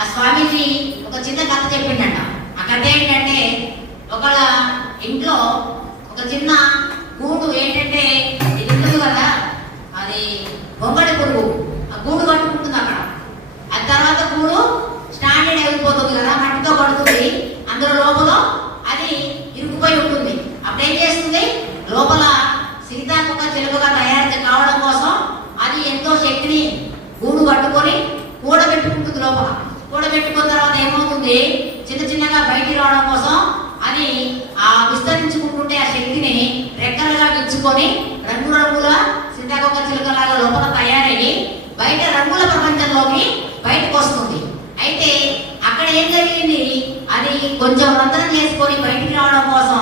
ఆ స్వామీజీ ఒక చిన్న కథ చెప్పిండట ఆ కథ ఏంటంటే ఒక ఇంట్లో ఒక చిన్న గూడు ఏంటంటే ఇది ఉంటుంది కదా అది బొంగడి పురుగు ఆ గూడు కట్టుకుంటుంది అక్కడ ఆ తర్వాత గూడు స్టాండర్డ్ ఎగిపోతుంది కదా మట్టితో పడుతుంది అందులో లోపల అది ఇరుక్కుపోయి ఉంటుంది అప్పుడు ఏం చేస్తుంది లోపల సీతాకొక చిలుకగా పెట్టుకున్న తర్వాత ఏమవుతుంది చిన్న చిన్నగా బయటికి రావడం కోసం అది ఆ విస్తరించుకుంటుంటే ఆ శక్తిని రెక్కలుగా విచ్చుకొని రంగుల సీతాకోక చిలుకలాగా లోపల తయారయ్యి బయట రంగుల ప్రపంచంలోకి బయటకు వస్తుంది అయితే అక్కడ ఏం జరిగింది అది కొంచెం రంధ్రం చేసుకొని బయటికి రావడం కోసం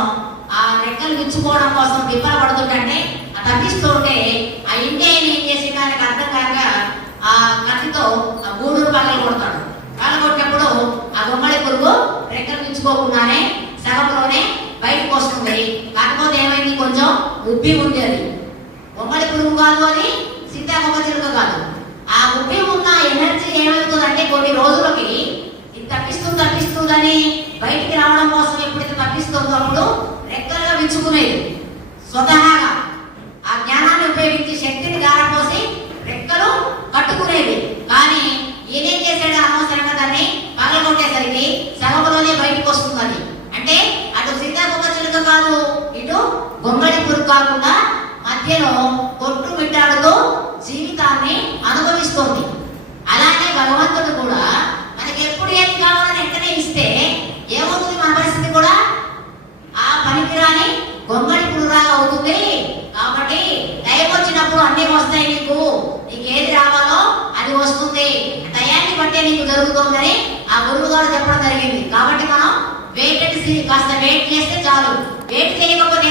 ఆ రెక్కలు విచ్చుకోవడం కోసం విప్పల పడుతుంటే తప్పిస్తుంటే ఆ ఇంటి ఏం చేసి దానికి అర్థం కాక ఆ కత్తితో ఆ గూడూరు పగలు కొడతాడు తీసుకోకుండానే బయట బయటకు వస్తుంది కాకపోతే ఏమైంది కొంచెం ఉబ్బి ఉంది అది ఒంగళి పురుగు కాదు అది సీతాకొక చిలుక కాదు ఆ ఉబ్బి ఉన్న ఎనర్జీ ఏమవుతుందంటే కొన్ని రోజులకి ఇది తప్పిస్తూ తప్పిస్తుందని బయటికి రావడం కోసం ఎప్పుడైతే తప్పిస్తుందో అప్పుడు రెక్కలుగా విచ్చుకునేది స్వతహా గొంగడి గురి కాకుండా మధ్యలో తొట్టు మిట్టాడుతూ జీవితాన్ని అనుభవిస్తోంది అలానే భగవంతుడు కూడా మనకి ఎప్పుడు ఏం కావాలని ఎక్కడే ఇస్తే ఏమవుతుంది మన పరిస్థితి కూడా ఆ పనికిరాని గొంగడి పురురాగా అవుతుంది కాబట్టి టైం వచ్చినప్పుడు అన్నీ వస్తాయి నీకు నీకు ఏది రావాలో అది వస్తుంది టయాన్ని బట్టే నీకు జరుగుతుందని ఆ గురువు గారు చెప్పడం జరిగింది కాబట్టి మనం వెయిట్ అండ్ కాస్త వెయిట్ చేస్తే చాలు వెయిట్ చేయకపోతే